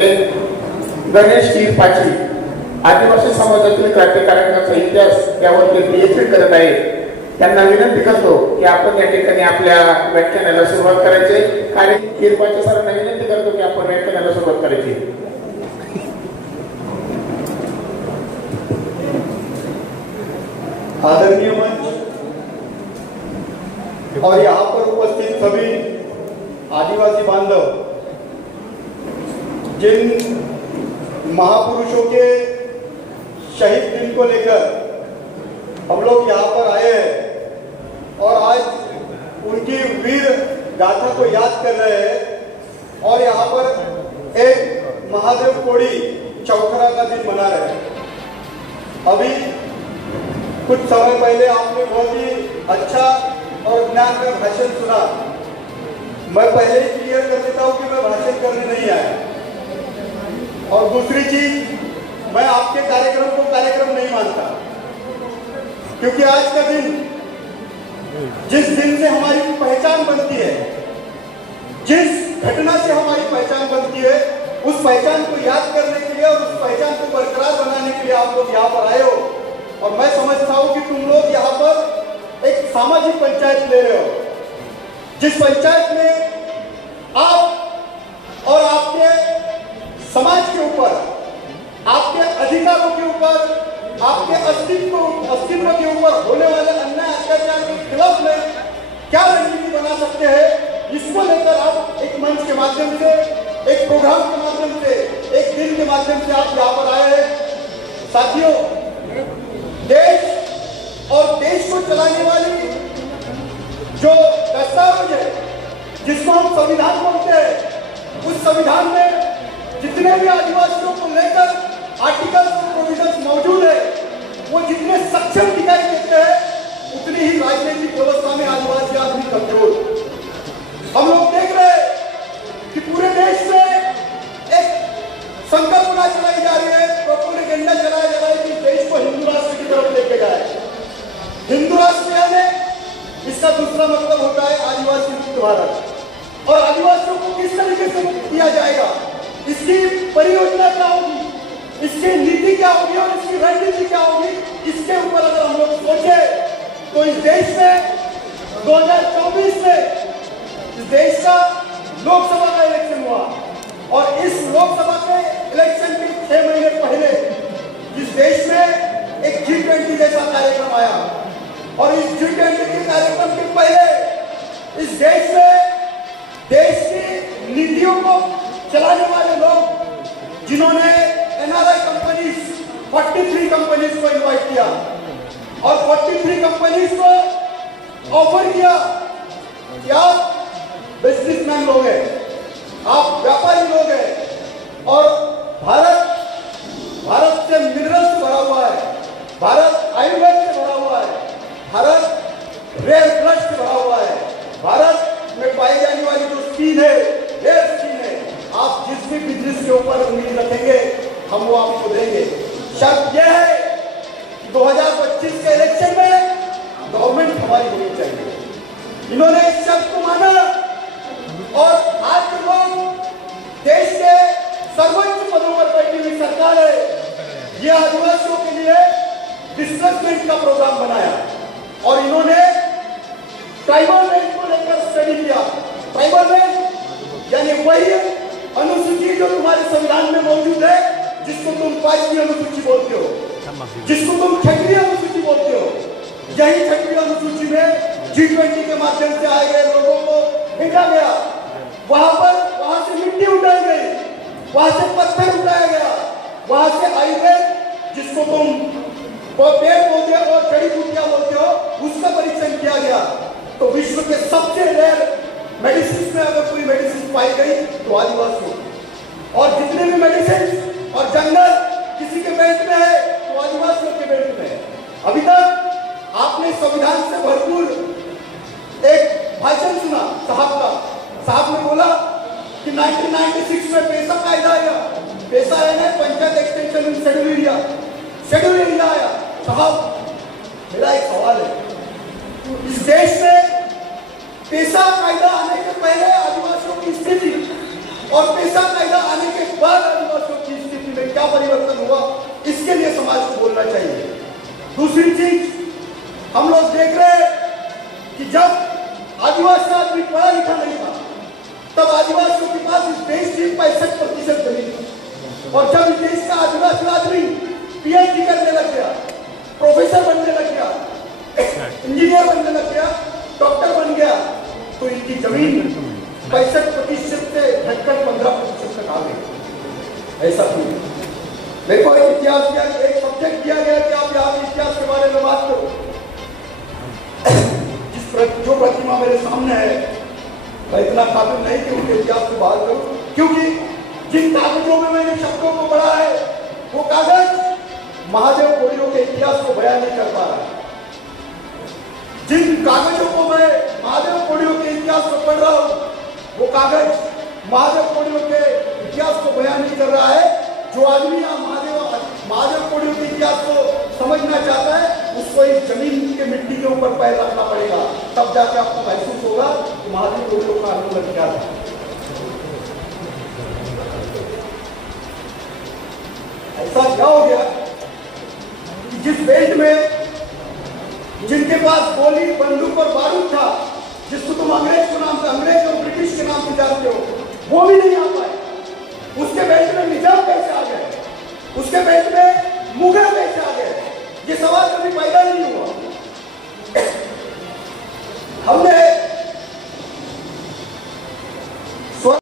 गणेश कीर पाटील आदिवासी समाजातील क्रांतिकारकांचा इतिहास यावर ते पीएचडी करत आहे. त्यांना विनंती करतो की आपण या ठिकाणी आपल्या व्याख्यानाला सुरुवात करायची. कारण कीर पाटील सरांना विनंती करतो की आपण व्याख्यानाला सुरुवात करायची. आदरणीय मंच और यहाँ पर उपस्थित सभी आदिवासी बांधव, जिन महापुरुषों के शहीद दिन को लेकर हम लोग यहाँ पर आए हैं और आज उनकी वीर गाथा को याद कर रहे हैं और यहाँ पर एक महादेव कोड़ी चौखरा का दिन मना रहे हैं. अभी कुछ समय पहले आपने बहुत ही अच्छा और ज्ञान का भाषण सुना. मैं पहले ही क्लियर कर देता हूँ कि मैं भाषण करने नहीं आया. और दूसरी चीज, मैं आपके कार्यक्रम को कार्यक्रम नहीं मानता, क्योंकि आज का दिन जिस दिन से हमारी पहचान बनती है, जिस घटना से हमारी पहचान बनती है, उस पहचान को याद करने के लिए और उस पहचान को बरकरार बनाने के लिए आप लोग यहाँ पर आए हो. और मैं समझता हूँ कि तुम लोग यहाँ पर एक सामाजिक पंचायत ले रहे हो, जिस पंचायत में आप और आपके समाज के ऊपर, आपके अधिकारों के ऊपर, आपके अस्तित्व के ऊपर होने वाले अन्याय अत्याचार के खिलाफ में क्या रणनीति बना सकते हैं, इसको लेकर आप एक मंच के माध्यम से, एक प्रोग्राम के माध्यम से, एक दिन के माध्यम से आप यहाँ पर आए हैं. साथियों, देश और देश को चलाने वाली जो दस्तावेज है, जिसको हम संविधान बोलते हैं, उस संविधान में जितने भी आदिवासियों को लेकर आर्टिकल्स और प्रोविजंस मौजूद है, वो जितने सक्षम दिखाई देते हैं, उतनी ही राजनीतिक व्यवस्था में आदिवासी आदमी कमजोर. हम लोग देख रहे हैं कि पूरे देश में एक संकल्पना चलाई जा रही है, प्रोपेगेंडा चलाया जा रहा है कि देश को हिंदू राष्ट्र की तरफ लेके जाए. हिंदू राष्ट्र यानी इसका दूसरा मतलब होता है आदिवासी मुक्त भारत. और आदिवासियों को किस तरीके से मुक्त किया जाएगा, इसकी परियोजना क्या होगी, इसकी नीति क्या होगी और इसकी रणनीति क्या होगी, इसके ऊपर अगर हम लोग सोचे तो इस देश में 2024 में इस देश का लोकसभा का इलेक्शन हुआ और इस लोकसभा के इलेक्शन के 6 महीने पहले इस देश में एक G20 जैसा कार्यक्रम आया. और इस G20 के कार्यक्रम के पहले इस देश में देश की नीतियों को चलाने वाले लोग, जिन्होंने NRI कंपनीज 43 कंपनीज को इनवाइट किया और 43 कंपनीज को ऑफर किया कि आप बिजनेसमैन लोग हैं, आप व्यापारी लोग हैं और भारत से मिनरल से भरा हुआ है, भारत आयुर्वेद से भरा हुआ है, भारत रेयर ब्लड से भरा हुआ है, भारत में पाई जाने वाली जो स्किन है, रेयर स्किन है, आप जिस भी बिजनेस के ऊपर उम्मीद रखेंगे हम वो आपको देंगे. शर्त यह है कि 2025 के इलेक्शन में गवर्नमेंट हमारी होनी चाहिए. इन्होंने इस शर्त को माना और आज लोग देश के सर्वोच्च पदों पर बैठी हुई सरकार है, ये आदिवासियों के लिए डिस्कसमेंट का प्रोग्राम बनाया और इन्होंने ट्राइबल रेंज को लेकर स्टडी किया. ट्राइबल रेंज यानी वही अनुसूची जो तुम्हारे संविधान में मौजूद है, जिसको तुम 5वीं अनुसूची बोलते हो, जिसको तुम 6वीं अनुसूची बोलते हो, यही 6वीं अनुसूची में G20 के माध्यम से आए गए लोगों को भेजा गया. वहां से मिट्टी उठाई गई, वहां से पत्थर उठाया गया, वहां से आयुर्वेद जिसको तुम पेड़ पौधे और जड़ी बूटियां बोलते हो, उसका परीक्षण किया गया. तो विश्व के सबसे रेयर मेडिसिन में अगर कोई मेडिसिन पाई गई तो आदिवासियों, और जितने भी मेडिसिन और जंगल किसी के बेल्ट में है तो आदिवासियों के बेल्ट में है. अभी तक आपने संविधान से भरपूर एक भाषण सुना साहब का. साहब ने बोला कि 1996 में पैसा कायदा आया, पैसा है ना panchayat extension in schedule area आया. साहब, मेरा एक सवाल है, इस देश में पैसा कायदा आने के पहले आदिवासियों की स्थिति और पेशा कायदा आने के बाद आदिवासियों की स्थिति में क्या परिवर्तन हुआ, इसके लिए समाज को बोलना चाहिए। दूसरी चीज, हम लोग देख रहे हैं कि जब आदिवासी आदमी पढ़ा लिखा नहीं था, तब आदिवासियों के पास इस देश की 65% जमीन थी। और जब इस देश का आदिवासी आदमी पीएचडी करने लग गया, प्रोफेसर बनने लग गया, इंजीनियर बनने लग गया, डॉक्टर बन गया, तो इनकी जमीन 65% से घटकर 15% तक आ गई। ऐसा क्यों? मेरे को एक इतिहास दिया, एक सब्जेक्ट दिया गया कि आप यहाँ इतिहास के बारे में बात करो। जो प्रतिमा मेरे सामने है, मैं इतना काबिल नहीं कि उनके इतिहास को बात करूं, क्योंकि जिन कागजों में मैंने शब्दों को पढ़ा है, वो कागज महादेव कोड़ियों के इतिहास को बयान नहीं कर पा रहा है। जिन कागजों को मैं महादेव कोड़ियों के इतिहास को पढ़ रहा हूं, वो कागज महादेव कोड़ियों के इतिहास को बयान नहीं कर रहा है। जो आदमी यहाँ महादेव कोड़ियों के इतिहास को समझना चाहता है, उसको इस जमीन के मिट्टी के ऊपर पैर रखना पड़ेगा, तब जाके आपको महसूस होगा कि महादेव कोड़ियों का आंदोलन क्या था। ऐसा क्या हो गया कि जिस बेल्ट में जिनके पास गोली, बंदूक और बारूद था, जिसको तुम अंग्रेज और ब्रिटिश के नाम से जानते हो, वो भी नहीं आ पाए। उसके बेल्ट में निजाम